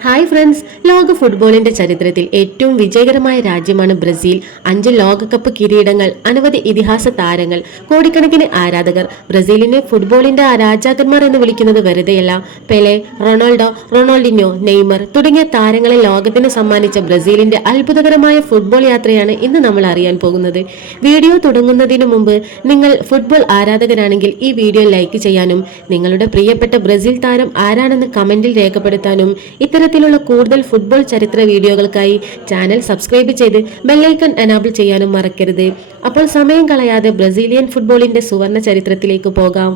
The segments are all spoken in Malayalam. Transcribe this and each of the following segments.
ഹായ് ഫ്രണ്ട്സ്, ലോക ഫുട്ബോളിന്റെ ചരിത്രത്തിൽ ഏറ്റവും വിജയകരമായ രാജ്യമാണ് ബ്രസീൽ. 5 ലോകകപ്പ് കിരീടങ്ങൾ, അനവധി ഇതിഹാസ താരങ്ങൾ, കോടിക്കണക്കിന് ആരാധകർ. ബ്രസീലിനെ ഫുട്ബോളിന്റെ രാജാക്കന്മാർ എന്ന് വിളിക്കുന്നത് വെറുതെയല്ല. പെലെ, റൊണാൾഡോ, റൊണാൾഡിനോ, നെയ്മർ തുടങ്ങിയ താരങ്ങളെ ലോകത്തിന് സമ്മാനിച്ച ബ്രസീലിന്റെ അത്ഭുതകരമായ ഫുട്ബോൾ യാത്രയാണ് ഇന്ന് നമ്മൾ അറിയാൻ പോകുന്നത്. വീഡിയോ തുടങ്ങുന്നതിന് മുമ്പ് നിങ്ങൾ ഫുട്ബോൾ ആരാധകരാണെങ്കിൽ ഈ വീഡിയോ ലൈക്ക് ചെയ്യാനും നിങ്ങളുടെ പ്രിയപ്പെട്ട ബ്രസീൽ താരം ആരാണെന്ന് കമന്റിൽ രേഖപ്പെടുത്താനും ഇത്തരത്തിലുള്ള കൂടുതൽ ഫുട്ബോൾ ചരിത്ര വീഡിയോകൾക്കായി ചാനൽ സബ്സ്ക്രൈബ് ചെയ്ത് ബെല്ലൈക്കൺ എനാബിൾ ചെയ്യാനും മറക്കരുത്. അപ്പോൾ സമയം കളയാതെ ബ്രസീലിയൻ ഫുട്ബോളിന്റെ സുവർണ ചരിത്രത്തിലേക്ക് പോകാം.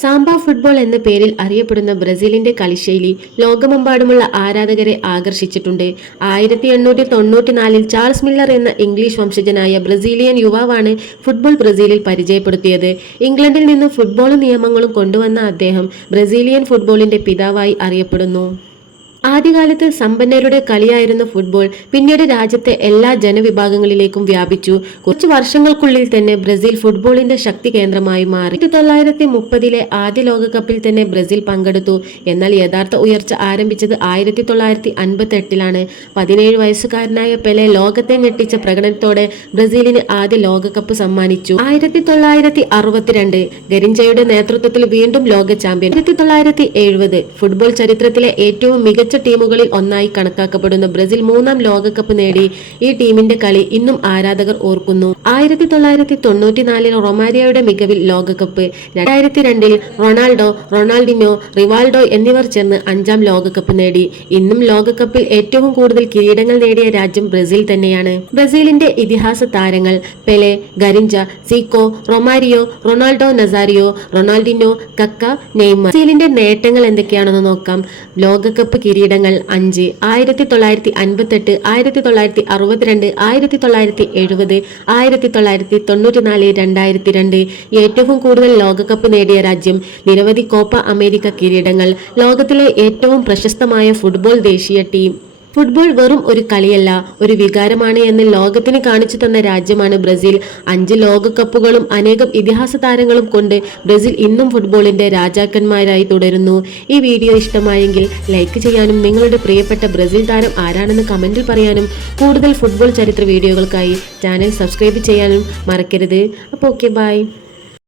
സാംബ ഫുട്ബോൾ എന്ന പേരിൽ അറിയപ്പെടുന്ന ബ്രസീലിന്റെ കളിശൈലി ലോകമെമ്പാടുമുള്ള ആരാധകരെ ആകർഷിച്ചിട്ടുണ്ട്. 1894 ചാൾസ് മില്ലർ എന്ന ഇംഗ്ലീഷ് വംശജനായ ബ്രസീലിയൻ യുവാവാണ് ഫുട്ബോൾ ബ്രസീലിൽ പരിചയപ്പെടുത്തിയത്. ഇംഗ്ലണ്ടിൽ നിന്ന് ഫുട്ബോളും നിയമങ്ങളും കൊണ്ടുവന്ന അദ്ദേഹം ബ്രസീലിയൻ ഫുട്ബോളിന്റെ പിതാവായി അറിയപ്പെടുന്നു. ആദ്യകാലത്ത് സമ്പന്നരുടെ കളിയായിരുന്ന ഫുട്ബോൾ പിന്നീട് രാജ്യത്തെ എല്ലാ ജനവിഭാഗങ്ങളിലേക്കും വ്യാപിച്ചു. കുറച്ച് വർഷങ്ങൾക്കുള്ളിൽ തന്നെ ബ്രസീൽ ഫുട്ബോളിന്റെ ശക്തി കേന്ദ്രമായി മാറി. 1930 ആദ്യ ലോകകപ്പിൽ തന്നെ ബ്രസീൽ പങ്കെടുത്തു. എന്നാൽ യഥാർത്ഥ ഉയർച്ച ആരംഭിച്ചത് 1958 17 വയസ്സുകാരനായ പെലെ ലോകത്തെ ഞെട്ടിച്ച പ്രകടനത്തോടെ ബ്രസീലിന് ആദ്യ ലോകകപ്പ് സമ്മാനിച്ചു. 1962 ഗരിഞ്ചയുടെ നേതൃത്വത്തിൽ വീണ്ടും ലോക ചാമ്പ്യൻ. 1970 ഫുട്ബോൾ ചരിത്രത്തിലെ ഏറ്റവും മികച്ച ടീമുകളിൽ ഒന്നായി കണക്കാക്കപ്പെടുന്ന ബ്രസീൽ 3ാം ലോകകപ്പ് നേടി. ഈ ടീമിന്റെ കളി ഇന്നും ആരാധകർ ഓർക്കുന്നു. 1994 റൊമാരിയോയുടെ മികവിൽ ലോകകപ്പ്. 2002 റൊണാൾഡോ, റൊണാൾഡിനോ, റിവാൾഡോ എന്നിവർ ചേർന്ന് 5ാം ലോകകപ്പ് നേടി. ഇന്നും ലോകകപ്പിൽ ഏറ്റവും കൂടുതൽ കിരീടങ്ങൾ നേടിയ രാജ്യം ബ്രസീൽ തന്നെയാണ്. ബ്രസീലിന്റെ ഇതിഹാസ താരങ്ങൾ Pele, Garrincha, Zico, Romario, Ronaldo Nazario, Ronaldinho, Kaka, Neymar. ബ്രസീലിന്റെ നേട്ടങ്ങൾ എന്തൊക്കെയാണെന്ന് നോക്കാം. ലോകകപ്പ് കിരീടങ്ങൾ 5. 1958, 1962, 1970, 1994, 2002. ഏറ്റവും കൂടുതൽ ലോകകപ്പ് നേടിയ രാജ്യം. നിരവധി കോപ്പ അമേരിക്ക കിരീടങ്ങൾ. ലോകത്തിലെ ഏറ്റവും പ്രശസ്തമായ ഫുട്ബോൾ ദേശീയ ടീം. ഫുട്ബോൾ വെറും ഒരു കളിയല്ല, ഒരു വികാരമാണ് എന്ന് ലോകത്തിന് കാണിച്ചു തന്ന രാജ്യമാണ് ബ്രസീൽ. 5 ലോകകപ്പുകളും അനേകം ഇതിഹാസ താരങ്ങളും കൊണ്ട് ബ്രസീൽ ഇന്നും ഫുട്ബോളിന്റെ രാജാക്കന്മാരായി തുടരുന്നു. ഈ വീഡിയോ ഇഷ്ടമായെങ്കിൽ ലൈക്ക് ചെയ്യാനും നിങ്ങളുടെ പ്രിയപ്പെട്ട ബ്രസീൽ താരം ആരാണെന്ന് കമന്റിൽ പറയാനും കൂടുതൽ ഫുട്ബോൾ ചരിത്ര വീഡിയോകൾക്കായി ചാനൽ സബ്സ്ക്രൈബ് ചെയ്യാനും മറക്കരുത്. അപ്പോൾ ഓക്കെ, ബൈ.